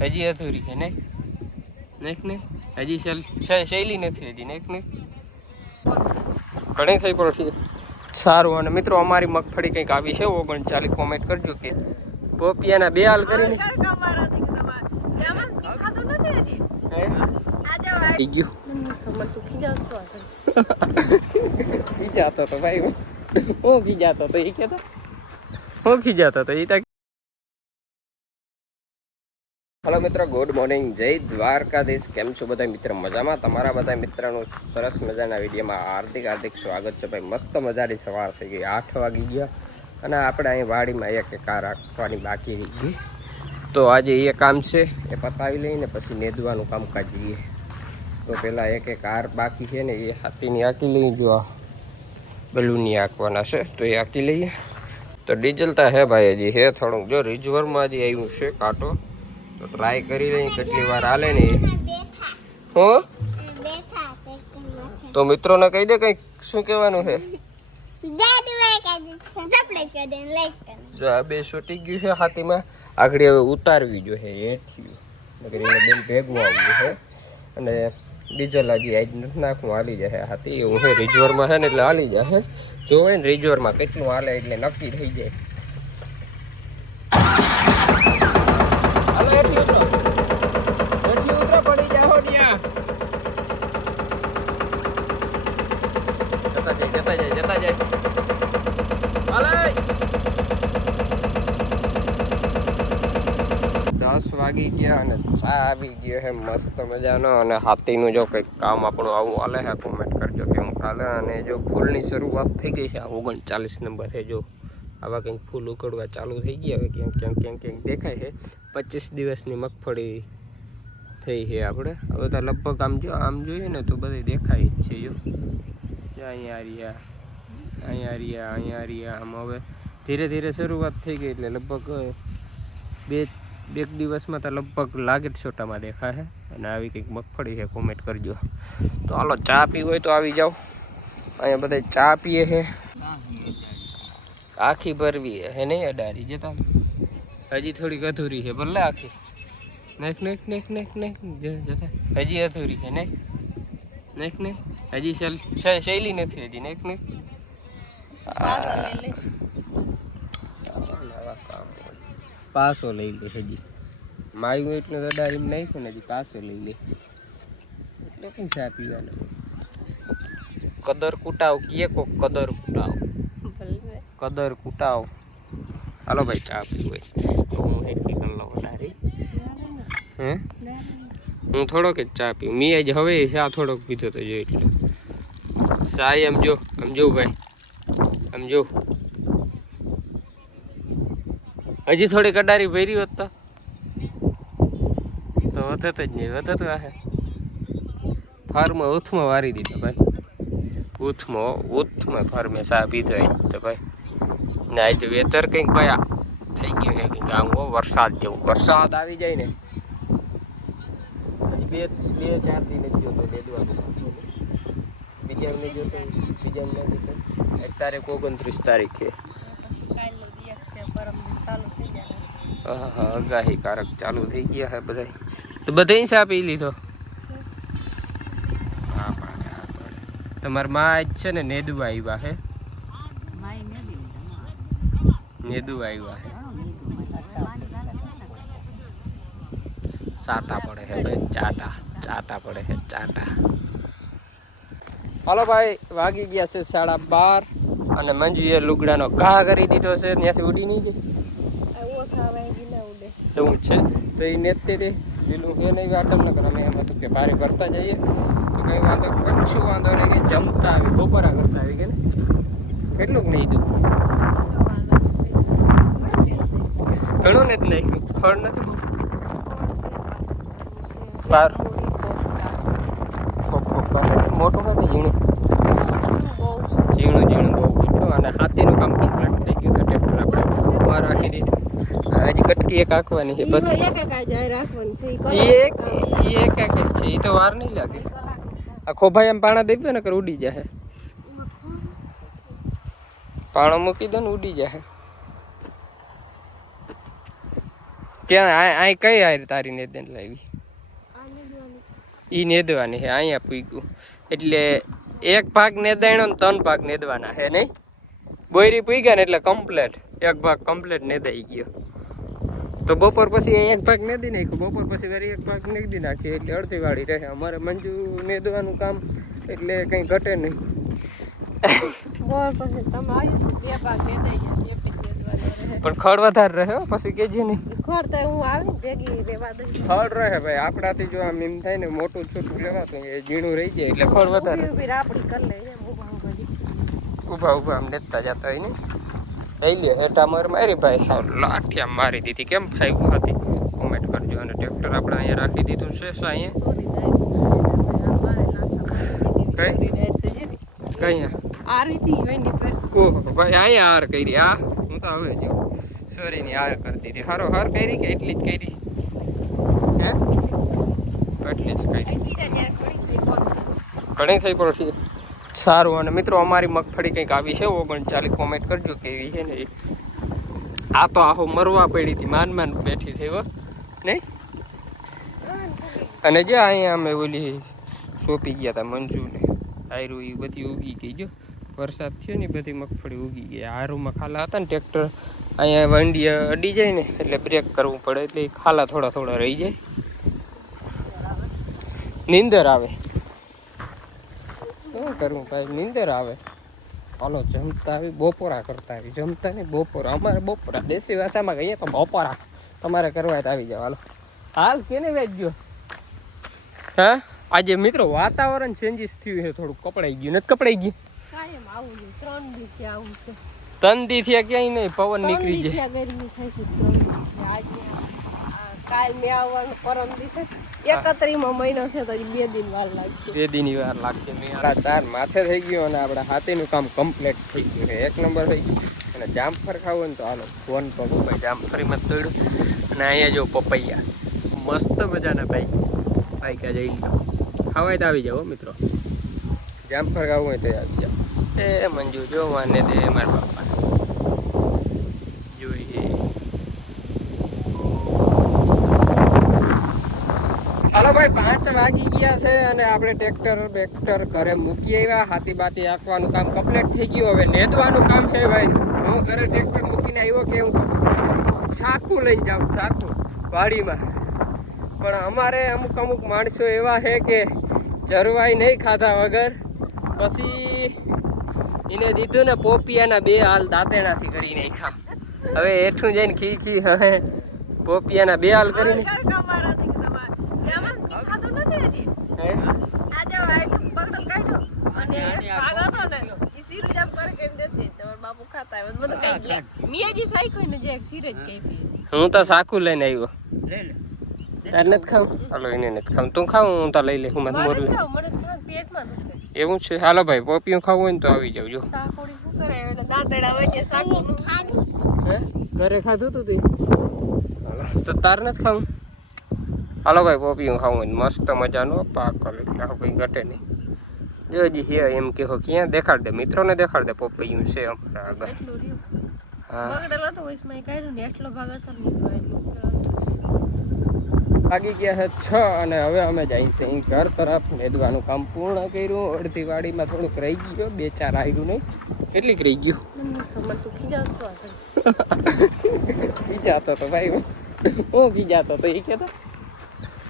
હજી અધૂરી છે નહીં નહીં નહીં હજી શૈલી નથી હજી નહીં નહીં ઘણી થઈ પડશે. સારું. અને મિત્રો અમારી મગફળી કંઈક આવી છે 39 કોમેન્ટ કરજો કે પોપિયાના 2 હાલ કરીને ખીજાતો તો ભાઈ હું ખીજાતો તો એ કેતો હું ખીજાતો તો એ તો. હલો મિત્રો, ગુડ મોર્નિંગ, જય દ્વારકાધીશ. કેમ છો બધા મિત્ર? મજામાં? તમારા બધા મિત્રોનું સરસ મજાના વિડીયોમાં હાર્દિક સ્વાગત છે ભાઈ. મસ્ત મજાની સવાર થઈ ગઈ, 8 વાગી ગયા અને આપણે અહીં વાડીમાં એક કાર રાખવાની બાકી રહી ગઈ. તો આજે એ કામ છે એ પતાવી લઈને પછી નેદવાનું કામકાજ જઈએ. તો પહેલાં એક કાર બાકી છે ને એ હાથીની આંકી લઈ, જો બલૂનની આંકવાના છે તો એ આંકી લઈએ. તો ડીઝલતા હે ભાઈ, હજી હે થોડુંક. જો રિઝર્વમાં હજી આવ્યું છે કાંટો, તો ટ્રાય કરી લઈએ કેટલી વાર હાલે ને. હું તો મિત્રોને કહી દે કંઈક શું કહેવાનું છે. જો આ 2 છૂટી ગયું છે હાથીમાં, આગળ હવે ઉતારવી જોઈએ હેઠી એને બેન ભેગું આવ્યું છે. અને ડીઝલ હજી આજ નથી નાખવું, હાલી જાય હાથી એવું છે. રિઝર્વમાં છે ને એટલે હાલી જાય. જોવે ને રિઝર્વમાં કેટલું હાલે એટલે નક્કી થઈ જાય. વાગી ગયા અને ચા આવી ગયો છે મસ્ત મજાનો. અને હાથીનું જો કંઈક કામ આપણું આવું હાલે છે કોમેન્ટ કરજો કેમ હાલે. અને જો ફૂલની શરૂઆત થઈ ગઈ છે, આ 39 નંબર છે. જો આવા કંઈક ફૂલ ઉકળવા ચાલુ થઈ ગયા હવે ક્યાંક દેખાય છે. 25 દિવસની મગફળી થઈ છે આપણે. હવે તો લગભગ આમ જોઈએ ને તો બધે દેખાય જ છે. જો અહીંયા રહ્યા આમ હવે ધીરે ધીરે શરૂઆત થઈ ગઈ એટલે લગભગ બે દિવસમાં તો લગભગ લાગે છોટામાં દેખાય. અને આવી કંઈક મગફળી છે, કોમેન્ટ કરજો. તો હાલો, ચા પી હોય તો આવી જાઓ. અહીંયા બધા ચા પીએ છે. આખી ભરવી હે નહીં અડારી જતા, હજી થોડીક અધૂરી છે. ભલે આખી નહીં હજી અધૂરી છે નહીં હજી શૈલી નથી હજી નહીં. પાસો લઈ લે હજી માયું એટલે અડારી નાખ્યું ને હજી પાસો લઈ લે એટલે કઈ ચા પીવાનું. કદર કુટાવ કીએ કોક કદર કુટાવ. હાલો ભાઈ, ચા પીવું હોય તો હું એટલી કરી લઉં અડારી. હું થોડોક જ ચા પીવું. મેં જ હવે ચા થોડોક પીધો તો જો એટલે ચા આમ જો ભાઈ આમ જો. હજી થોડી કડારી ભરી હોત તો વધત જ નહીં. વધત વાહે ફાર્મમાં ઉથમાં વારી દીધો ભાઈ. ઉથમાં ફાર્મે ચા પીધો તો ભાઈ. ને આજે વેધર કંઈક ભાઈ થઈ ગયું છે કંઈક આમ વરસાદ જેવું. વરસાદ આવી જાય ને હજી 2-4 દી નથી જોતો લેદવાનું. બીજા નહીં જોતો. 1 તારીખ 29 તારીખે હા આગાહી કારક ચાલુ થઈ ગયા હે બધા. તો બધા ચા પી લીધો. હા તમારા માં જ છે ને નેદવા આવ્યા હે. નેદવા આવ્યા હે. ચાટા પડે છે ભાઈ, ચાટા પડે છે ચાટા. હાલો ભાઈ, વાગી ગયા છે 12:30 અને મંજુએ લુગડાનો ઘા કરી દીધો છે. ત્યાંથી ઉડી નહીં ગઈ એવું છે. તો એ નેતે દે લીલું એ નહીં વાટમ ન કરે. અમે એમ હતું કે ભારે કરતા જઈએ તો કંઈ વાંધો કચ્છું વાંધો નહીં કે જમતા આવી બપોરા કરતા આવી કે ને કેટલુંક નહીં દઉં ઘણું ને જ નાખ્યું. ફળ નથી બહુ બાર મોટું નથી ઝીણું બહુ મોટું. અને હાથીનું કામ કમ્પ્લીટ થઈ ગયું છે. ટ્રેક્ટર આપણે બહાર રાખી દીધું. હજી કટકી એક આંકવાની છે પછી એક છે. એ તો વાર નહીં લાગે. આ ખોભાઈ એમ પાણા દઈ દો ને કર ઉડી જાય. પાણો મૂકી દો ને ઉડી જાય. ક્યાં અહીં કઈ હારી તારી નેદન લાવી? ઈ નેદવાની છે અહીંયા પૂગ્યું એટલે એક ભાગ નેદાયણો ને 3 ભાગ નેદવાના હે નહીં? બોયરી પૂગ્યા ને એટલે કમ્પ્લેટ એક ભાગ કમ્પ્લેટ નેદાઈ ગયો. તો બપોર પછી એક ભાગ નેદી નાખ્યું, બપોર પછી વળી એક ભાગ નેદી નાખીએ એટલે અડધી વાળી રહે. અમારે મંજુ નેદવાનું કામ એટલે કંઈ ઘટે નહીં. પણ ખડ વધારે રહે પછી કેજી નહીં. ખડ રહે ભાઈ આપણાથી જો આમ એમ થાય ને મોટું છોટું લેવાતું એ ઝીણું રહી જાય એટલે ખડ વધારે. ઊભા ઊભા આમ નેતા જતા હોય ને લઈ લે હેઠા મારી ભાઈ લાઠિયા મારી દીધી. કેમ ફાઈવું હતી કોમેન્ટ કરજો. અને ટ્રેક્ટર આપણે અહીંયા રાખી દીધું છે અહીંયા ઓહો ભાઈ અહીંયા હાર કરી. આ હું તો હવે જો સોરીની હાર કરી દીધી. હારો હાર કરી કે એટલી જ કરી? હે એટલી જ કરી ઘણી થઈ પડશે. સારું. અને મિત્રો અમારી મગફળી કંઈક આવી છે 39. કોમેન્ટ કરજો કેવી છે ને. આ તો આહો મરવા પડી હતી, માન માન બેઠી થઈ હો નહીં. અને જે અહીંયા અમે ઓલી સોંપી ગયા હતા મંજુને આયરું એ બધી ઉગી ગઈ. જો વરસાદ થયો ને બધી મગફળી ઉગી ગઈ. આરુમાં ખાલા હતા ને ટ્રેક્ટર અહીંયા વંડી અડી જાય ને એટલે બ્રેક કરવું પડે એટલે ખાલા થોડા થોડા રહી જાય. નીંદર આવે શું કરવું ભાઈ, નીંદર આવે. હાલો જમતા આવી બપોરા કરતા આવી. જમતા ને બપોરા અમારે બપોરા દેશી ભાષામાં કહીએ તો બપોરા. તમારે કરવા તો આવી જાવ. હાલો હાલ કેને વેચજો. હા આજે મિત્રો વાતાવરણ ચેન્જીસ થયું છે થોડુંક. કપડાઈ ગયું નથી? કપડાઈ ગયું 3 દી થયા ક્યાંય નહીં. પવન નીકળી જાય. કાલ મેં આવવાનું પરમ દિવસે 31 મહિનો છે તો 2 દિન વાર લાગશે. 2 દિનની વાર લાગશે. મેં 4 માથે થઈ ગયો અને આપણે હાથીનું કામ કમ્પ્લીટ થઈ ગયું છે. 1 નંબર થઈ ગયું. અને જામફળ ખાવું ને તો હાલો ફોન પર ભાઈ જામફળીમાં તોડ્યું. અને અહીંયા જો પપૈયા મસ્ત મજાના ભાઈ ક્યાં જઈ લો. ખાવાય તો આવી જાઓ મિત્રો. જામફળ ખાવું હોય તો આવી જાઓ. એ મંજુ જોવાને દે મારા બાપા જોઈએ. હાલો ભાઈ 5 વાગી ગયા છે અને આપણે ટ્રેક્ટર ઘરે મૂકી આવ્યા. હાથી બાતી આંકવાનું કામ કમ્પ્લીટ થઈ ગયું. હવે નેદવાનું કામ છે ભાઈ. હું ઘરે ટ્રેક્ટર મૂકીને આવ્યો કે હું ચાકુ લઈને જાઉં, ચાકુ વાડીમાં. પણ અમારે અમુક માણસો એવા છે કે ચરવાઈ નહીં ખાધા વગર પછી એને દીધું ને પોપિયાના 2 હાલ દાંતેણાથી કરી નાખ્યા. હવે હેઠું જઈને ખી હવે પોપિયાના 2 હાલ કરીને હું તો સાકુ લઈને આવ્યો. તારે નથી ખાવું? હાલો એને નથી ખાવું. તું ખાવું હું તો લઈ લે. હું મોર લે એવું છે. હાલો ભાઈ પોપિયું ખાવું હોય ને તો આવી જાવ. જો ઘરે ખાધું તું તો તાર નથી ખાવું? હાલો ભાઈ પોપિયું ખાવું હોય મસ્ત મજાનો પાક કરે એટલે કંઈ ઘટે નહીં. જો હજી હે એમ કહો ક્યાં દેખાડ દે મિત્રોને, દેખાડ દે પોપિયું છે અમારા આગળ. હા વાગી ગયા છે 6 અને હવે અમે જઈએ છીએ ઘર તરફ. નેદવાનું કામ પૂર્ણ કર્યું. અડધી વાડીમાં થોડુંક રહી ગયું, 2-4 આવ્યું નહીં. કેટલીક રહી ગયું ખીજાતો તો ભાઈ. હું ખીજાતો તો એ કહેતો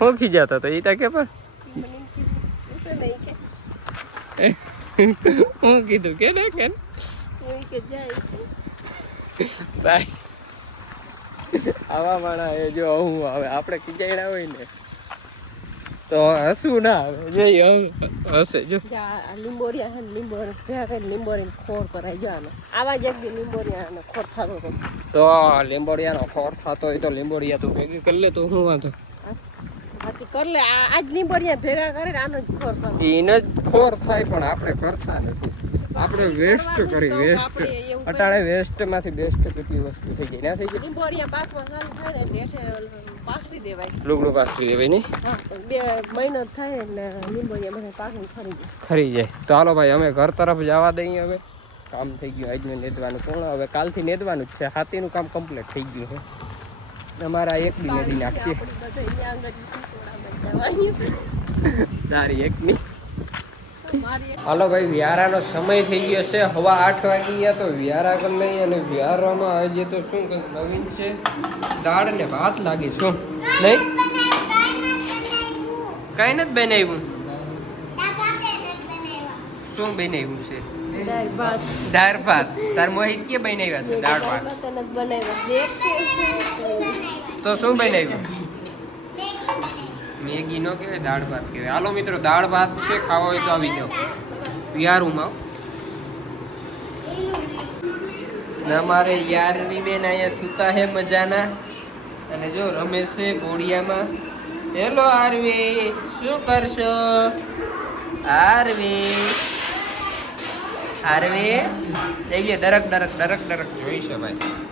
હું ખીજાતો તો એ તો કે પણ હું કીધું કે ને કે ભાઈ આવા માણા એ જો હું હવે આપણે ખીજાયડા હોય ને તો હસવું ના આવે. જોઈએ હસે જો લીંબોરિયા છે ને લીંબોરી ખોર કરાય. જો આને આવા જ એક લીંબોરિયા ખોર થતો હતો તો લીંબોરિયાનો ખોર થતો હોય તો લીંબોરિયા તું ભેગી કરી લે તો શું વાંધો? કર લે આજ લીંબોરિયા ભેગા કરે આનો જ ખોર થાય. એને જ ખોર થાય પણ આપણે કરતા નથી. આપણે વેસ્ટ કરી વેસ્ટ અટાણે વેસ્ટમાંથી બેસ્ટ કેટલી વસ્તુ થઈ ગઈ ના થઈ ગઈ. લીંબોરિયા પાકમાં ચાલુ થાય ને એટલે પાકડી દેવાય. લુગડું પાકડી દેવાય નહીં. 2 મહિનો થાય એટલે લીંબોરિયા મને પાકીને ખરી જાય. તો હાલો ભાઈ અમે ઘર તરફ જવા દઈએ. હવે કામ થઈ ગયું આજનું નેદવાનું પૂર્ણ. હવે કાલથી નેદવાનું જ છે. હાથીનું કામ કમ્પ્લીટ થઈ ગયું છે. અમારા એક બી નદી નાખીએ તારી એકની. હાલો ભાઈ, વ્યારાનો સમય થઈ ગયો છે, હવા 8 વાગી ગયા. તો વ્યારા કરી લઈએ. અને વ્યારામાં આજે તો શું કંઈક નવીન છે, દાળ ને ભાત લાગે. શું નહીં કઈ નથી બનાવ્યું? શું બનાવ્યું છે? દાળ ભાત. તાર મોહિત કે બનાવ્યા છે દાળ ભાત? તો શું બનાવ્યું? મેગી નો કહેવાય, દાળ ભાત કહેવાય. હાલો મિત્રો, દાળ ભાત છે, ખાવા હોય તો આવી જાઓ વિહારુમાં. અમારે યારની બેન અહીંયા સૂતા હે મજાના, અને જો રમેશ છે ઘોડિયામાં. હેલો આરવી, શું કરશો? આરવી આરવી જઈએ, ડરક ડરક ડરક ડરક જોઈ છે ભાઈ.